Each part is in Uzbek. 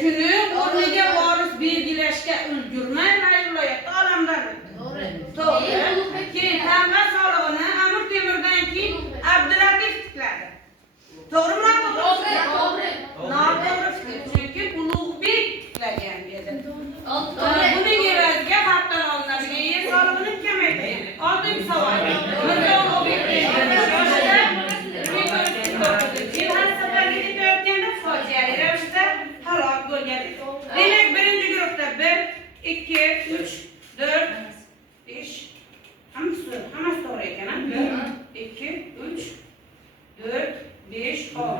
kuni o'rniga voris belgilashga ulgurmay viloyatda olamdan to'g'ri. Keyin tavba solig'ini Amir Temurdan keyin Abdulatif tikladi. To'g'rimi? To'g'ri. Noto'g'ri fikr. Chunki Ulug'bek tiklagan edi. Buning evaziga xalqdan olinadigan yer solig'ini kamaytirgan. Oltinchi savol. Mirzo Ulug'bek fojiali ravishda halok bo'lgan. Demak, birinchi guruhda 1, 2, 3, 4, 5 hammasi to'g'ri ekan. 1, 2, 3, 4, 5, 6.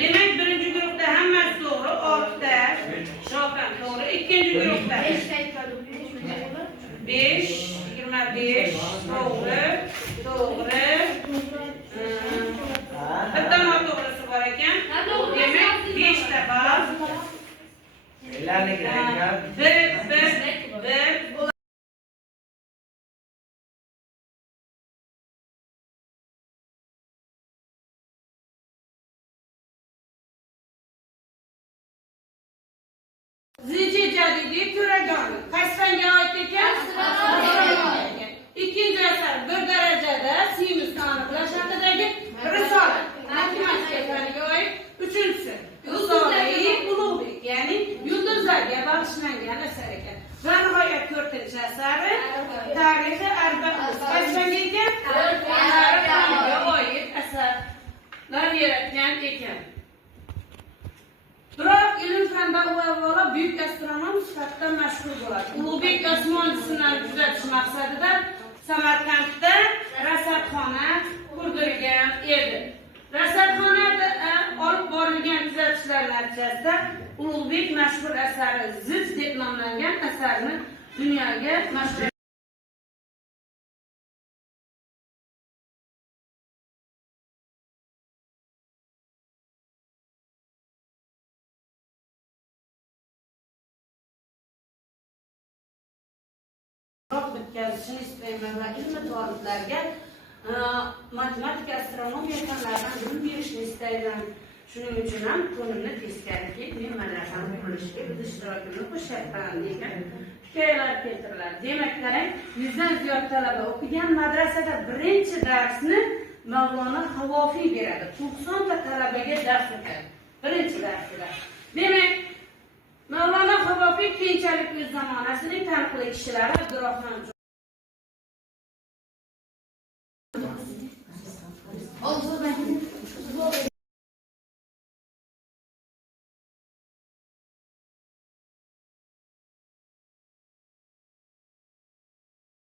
Demak, birinchi guruhda hammasi to'g'ri, 6 ta Shokan to'g'ri. Ikkinchi guruhda 5, 25 to'g'ri. Bitta noto'g'risi bor ekan. Demak, 5 ta bor. Bir. Zici Jadidi Turagoni Kasranga oid ekan. Ikkinchi asar bir darajada sinusni aniqlash haqidagi risola matematika faniga oid. Uchinchisi Ustozi Ulug'bek, ya'ni yulduzlarga bag'ishlangan asar ekan. Va nihoyat 4-chi asari Tarixi Arba'in Kasranga ekan. Faniga oid asarlar yaratgan ekan. Biroq ilm fanda u avvalo buyuk astronom sifatida mashhur bo'ladi. Ulug'bek osmon jismlarini kuzatish maqsadida Samarqandda rasadxona qurdirgan edi. Rasadxonada olib borilgan kuzatishlar natijasida Ulug'bek mashhur asari Zich deb nomlangan asarni dunyoga mashhur bitkazishini istayman va ilm toliblarga matematika, astronomiya fanlaridan bilim berishni istayman. Shuning uchun ham ko'nglimni teskarki, men madrasani qurilishga o'z ishtirokimni qo'shyapman degan hikoyalar keltiriladi. Demak, qarang, 100 dan ziyod talaba o'qigan madrasada birinchi darsni Mavlono Havofiy beradi. 90 ta talabaga dars o'tadi. Birinchi darsida. Demak, Mavlono Havofiy keyinchalik o'z zamonasining taniqli kishilari Abdurahmon